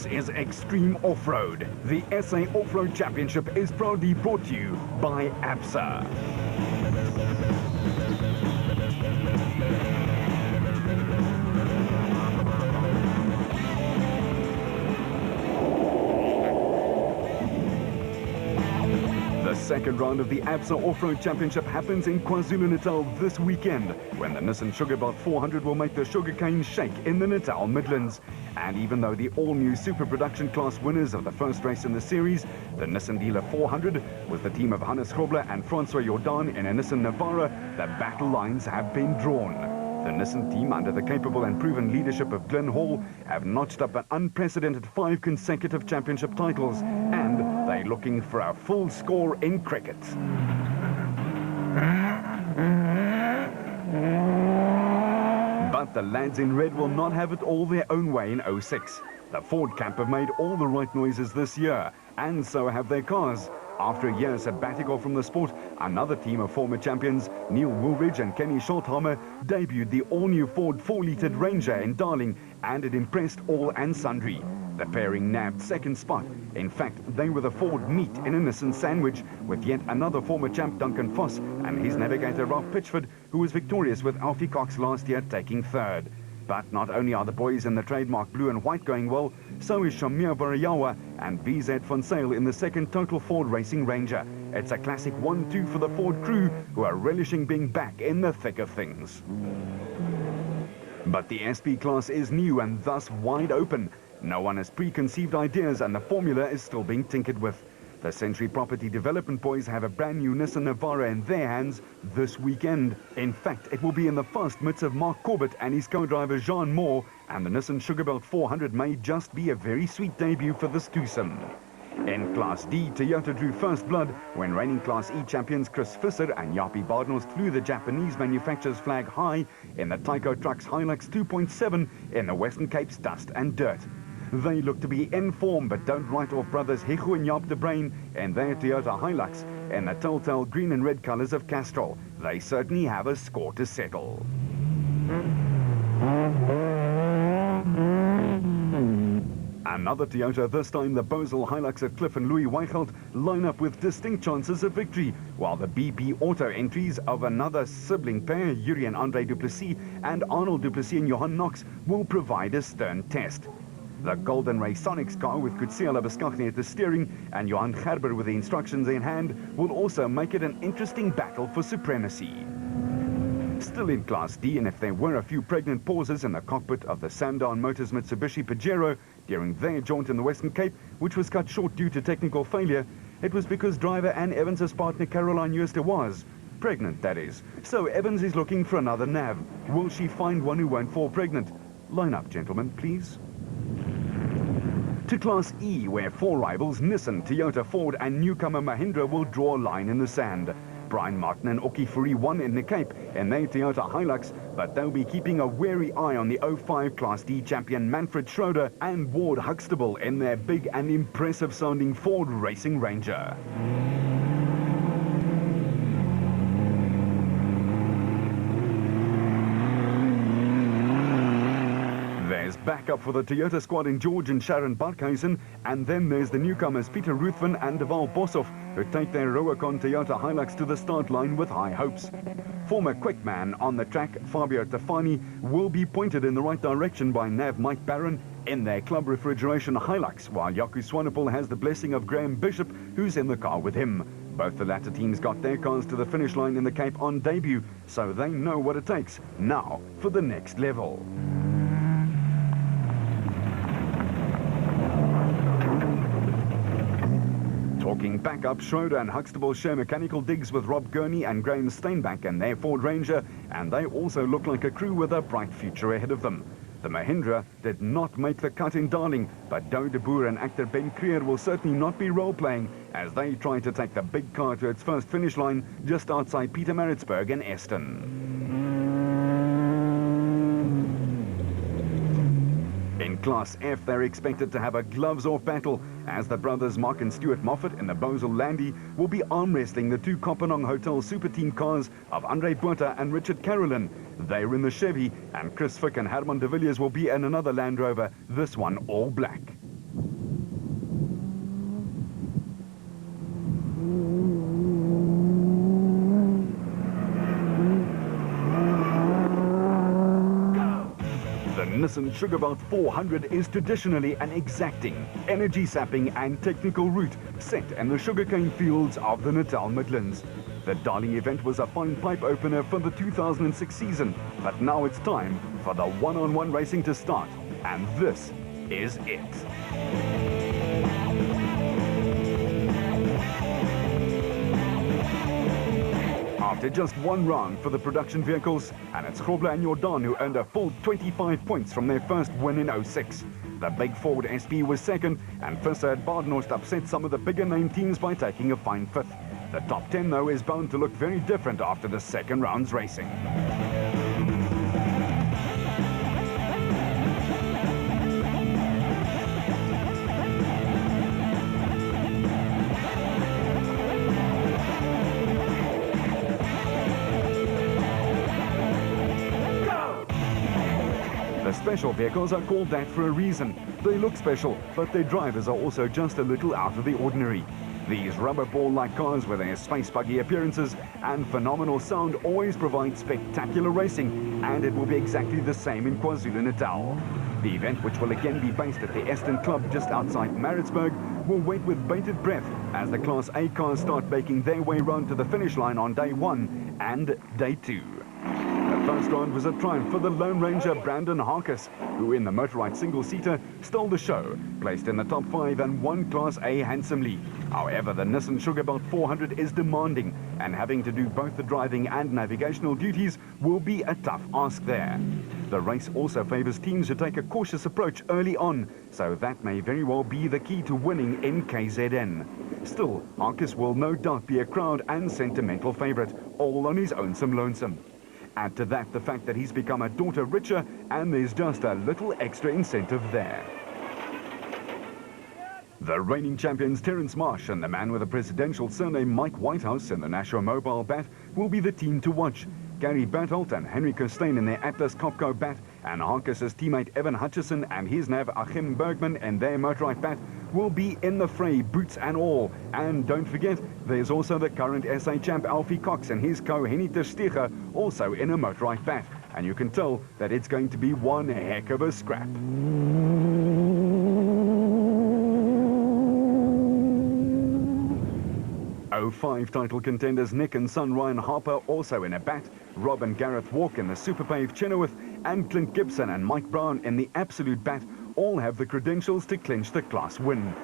This is Extreme Off-Road. The SA Off-Road Championship is proudly brought to you by ABSA. The second round of the ABSA Off-Road Championship happens in KwaZulu-Natal this weekend, when the Nissan Sugarbelt 400 will make the sugarcane shake in the Natal Midlands. And even though the all-new super production class winners of the first race in the series, the Nissan Dealer 400, was the team of Hannes Grobler and Francois Jordan in a Nissan Navara, the battle lines have been drawn. The Nissan team, under the capable and proven leadership of Glenn Hall, have notched up an unprecedented 5 consecutive championship titles, and they're looking for a full score in cricket. But the lads in red will not have it all their own way in 06. The Ford camp have made all the right noises this year, and so have their cars. After a year sabbatical from the sport, another team of former champions, Neil Woolridge and Kenny Schulthammer, debuted the all-new Ford 4-litered Ranger in Darling, and it impressed all and sundry. The pairing nabbed second spot. In fact, they were the Ford meat in a Nissan sandwich, with yet another former champ, Duncan Foss, and his navigator, Ralph Pitchford, who was victorious with Alfie Cox last year, taking third. But not only are the boys in the trademark blue and white going well, so is Shamir Varayawa and VZ Van Sale in the second Total Ford Racing Ranger. It's a classic 1-2 for the Ford crew, who are relishing being back in the thick of things. But the SP class is new and thus wide open. No one has preconceived ideas, and the formula is still being tinkered with. The Century Property Development boys have a brand new Nissan Navara in their hands this weekend. In fact, it will be in the fast midst of Mark Corbett and his co-driver Jean Moore, and the Nissan Sugarbelt 400 may just be a very sweet debut for this twosome. In Class D, Toyota drew first blood when reigning Class E champions Chris Visser and Yapi Bardnost flew the Japanese manufacturer's flag high in the Tyco Trucks Hilux 2.7 in the Western Cape's dust and dirt. They look to be in form, but don't write off brothers Hichu and Jaap de Bruin and their Toyota Hilux in the telltale green and red colors of Castrol. They certainly have a score to settle. Another Toyota, this time the Bosel Hilux of Cliff and Louis Weichelt, line up with distinct chances of victory, while the BP Auto entries of another sibling pair, Yuri and Andre Duplessis, and Arnold Duplessis and Johan Knox, will provide a stern test. The Golden Ray Sonics car with Kutsiela Beskachny at the steering and Johan Gerber with the instructions in hand will also make it an interesting battle for supremacy. Still in Class D, and if there were a few pregnant pauses in the cockpit of the Sandown Motors Mitsubishi Pajero during their jaunt in the Western Cape, which was cut short due to technical failure, it was because driver Ann Evans' partner Caroline Jooster was pregnant, that is. So Evans is looking for another nav. Will she find one who won't fall pregnant? Line up, gentlemen, please. To Class E, where 4 rivals, Nissan, Toyota, Ford and newcomer Mahindra will draw a line in the sand. Brian Martin and Oki Fourie won in the Cape in their Toyota Hilux, but they'll be keeping a wary eye on the 05 Class D champion Manfred Schroeder and Ward Huxtable in their big and impressive sounding Ford Racing Ranger. There's backup for the Toyota squad in George and Sharon Barkhuizen, and then there's the newcomers Peter Ruthven and Deval Boshoff, who take their Roacon Toyota Hilux to the start line with high hopes. Former quickman on the track, Fabio Tafani, will be pointed in the right direction by Nav Mike Barron in their Club Refrigeration Hilux, while Jaco Swanepoel has the blessing of Graham Bishop, who's in the car with him. Both the latter teams got their cars to the finish line in the Cape on debut, so they know what it takes now for the next level. Talking backup, Schroeder and Huxtable share mechanical digs with Rob Gurney and Graham Steinbach and their Ford Ranger, and they also look like a crew with a bright future ahead of them. The Mahindra did not make the cut in Darling, but Doe de Boer and actor Ben Creer will certainly not be role-playing as they try to take the big car to its first finish line just outside Pietermaritzburg and Eston. In Class F, they're expected to have a gloves-off battle as the brothers Mark and Stuart Moffat in the Bosel Landy will be arm wrestling the 2 Kopanong Hotel Super Team cars of Andre Botha and Richard Carolyn. They're in the Chevy, and Chris Fick and Herman de Villiers will be in another Land Rover, this one all black. Nissan Sugarbelt 400 is traditionally an exacting, energy-sapping and technical route set in the sugarcane fields of the Natal Midlands. The Darling event was a fine pipe opener for the 2006 season, but now it's time for the one-on-one racing to start, and this is it. After just one round for the production vehicles, and it's Grobler and Jordan who earned a full 25 points from their first win in '06. The big Ford SP was second, and Visser at Badenhorst upset some of the bigger name teams by taking a fine fifth. The top 10, though, is bound to look very different after the second round's racing. The special vehicles are called that for a reason. They look special, but their drivers are also just a little out of the ordinary. These rubber ball-like cars with their space buggy appearances and phenomenal sound always provide spectacular racing, and it will be exactly the same in KwaZulu-Natal. The event, which will again be based at the Eston Club just outside Maritzburg, will wait with bated breath as the Class A cars start making their way round to the finish line on day 1 and day 2. The first round was a triumph for the Lone Ranger Brandon Harkis, who in the motorized single-seater stole the show, placed in the top 5 and won Class A handsomely. However, the Nissan Sugarbelt 400 is demanding, and having to do both the driving and navigational duties will be a tough ask there. The race also favors teams who take a cautious approach early on, so that may very well be the key to winning in KZN. Still, Harkis will no doubt be a crowd and sentimental favorite, all on his own some lonesome. Add to that the fact that he's become a daughter richer, and there's just a little extra incentive there. The reigning champions Terence Marsh and the man with the presidential surname Mike Whitehouse in the Nashua Mobile Bat will be the team to watch. Gary Berthold and Henry Kirstein in their Atlas Copco Bat, and Harkis' teammate Evan Hutchison and his nav Achim Bergman in their motorized Bat will be in the fray, boots and all. And don't forget, there's also the current SA champ Alfie Cox and his co Henny ter Steege also in a motorized Bat, and you can tell that it's going to be one heck of a scrap. 05 title contenders Nick and son Ryan Harper also in a Bat, Rob and Gareth Walk in the Super Pave Chenoweth, and Clint Gibson and Mike Brown in the Absolute Bat all have the credentials to clinch the class win.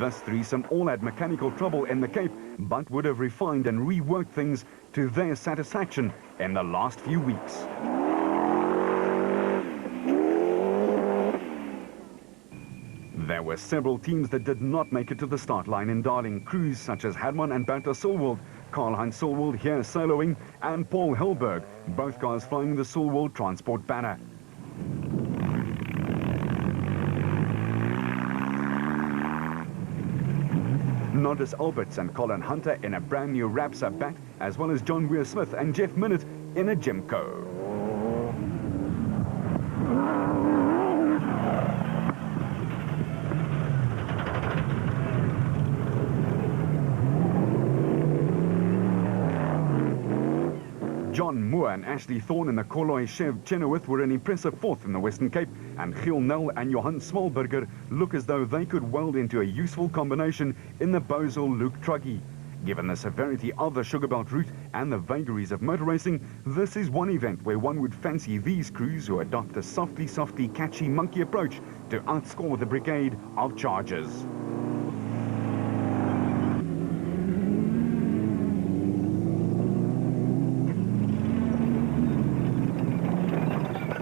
This threesome all had mechanical trouble in the Cape, but would have refined and reworked things to their satisfaction in the last few weeks. There were several teams that did not make it to the start line in Darling. Crews such as Hadman and Bertha Sulwald, Karl-Heinz Sulwald here soloing, and Paul Helberg, both cars flying the Sulwald Transport banner. Nodis Alberts and Colin Hunter in a brand new Rapsa Bat, as well as John Weir Smith and Jeff Minnett in a Jimco. John Moore and Ashley Thorne in the Koloi Chev Chenoweth were an impressive fourth in the Western Cape, and Giel Nel and Johan Smolberger look as though they could weld into a useful combination in the Bozel Luke Truggy. Given the severity of the Sugarbelt route and the vagaries of motor racing, this is one event where one would fancy these crews who adopt a softly catchy monkey approach to outscore the brigade of chargers.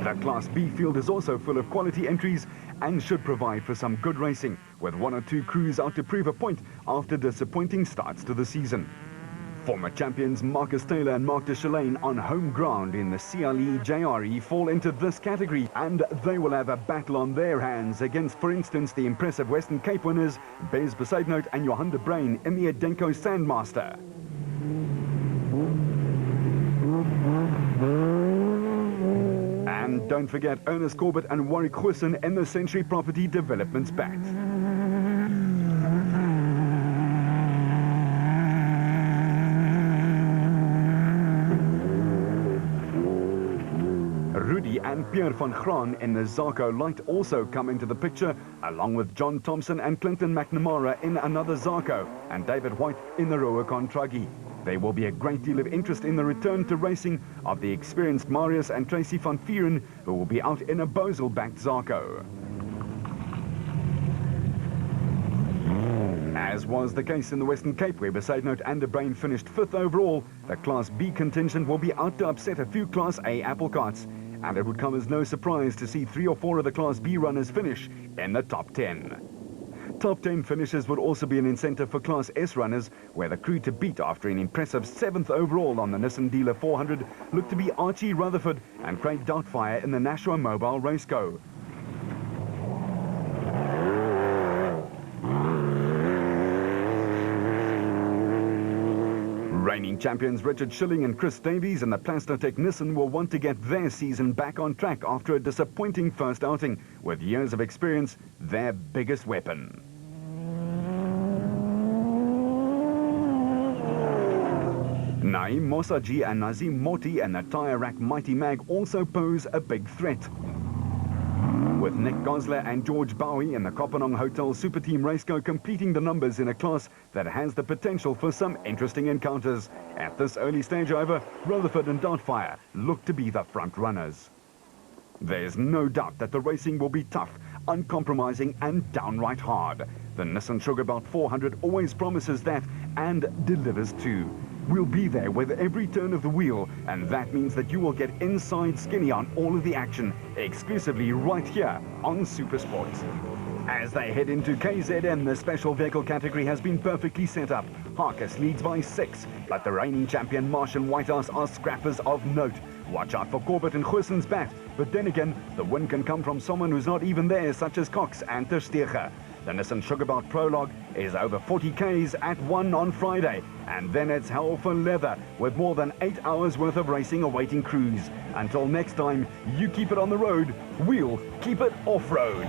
The Class B field is also full of quality entries and should provide for some good racing, with one or two crews out to prove a point after disappointing starts to the season. Former champions Marcus Taylor and Mark de Chalane on home ground in the CLE JRE fall into this category, and they will have a battle on their hands against, for instance, the impressive Western Cape winners Bez Besaidnout and Johan de Bruin in the Adenko Sandmaster. And don't forget Ernest Corbett and Warwick Goosen in the Century Property Developments Bat. Rudy and Pierre van Graan in the Zarco Light also come into the picture, along with John Thompson and Clinton McNamara in another Zarco, and David White in the Rubicon Truggy. There will be a great deal of interest in the return to racing of the experienced Marius and Tracy van Vieren, who will be out in a Bozel-backed Zarco. As was the case in the Western Cape, where Besaidnout and De Bruyn finished 5th overall, the Class B contingent will be out to upset a few Class A apple carts, and it would come as no surprise to see 3 or 4 of the Class B runners finish in the top 10. Top 10 finishes would also be an incentive for Class S runners, where the crew to beat after an impressive 7th overall on the Nissan Dealer 400 looked to be Archie Rutherford and Craig Doubtfire in the Nashua Mobile Race Co. Reigning champions Richard Schilling and Chris Davies and the Plastotech Nissan will want to get their season back on track after a disappointing first outing, with years of experience their biggest weapon. Naeem Mosaji and Nazim Moti and the Tyre Rack Mighty Mag also pose a big threat, with Nick Gosler and George Bowie in the Kopanong Hotel Super Team Race Co completing the numbers in a class that has the potential for some interesting encounters. At this early stage, however, Rutherford and Doubtfire look to be the front runners. There's no doubt that the racing will be tough, uncompromising and downright hard. The Nissan Sugarbelt 400 always promises that and delivers too. We'll be there with every turn of the wheel, and that means that you will get inside skinny on all of the action, exclusively right here on Supersport. As they head into KZN, the special vehicle category has been perfectly set up. Harkus leads by 6, but the reigning champion Marsh and Whitehouse are scrappers of note. Watch out for Corbett and Goosen's bat, but then again, the win can come from someone who's not even there, such as Cox and Ter Stege. The Nissan Sugarbelt Prologue is over 40 Ks at 1 on Friday, and then it's hell for leather with more than 8 hours worth of racing awaiting crews. Until next time, you keep it on the road, we'll keep it off-road.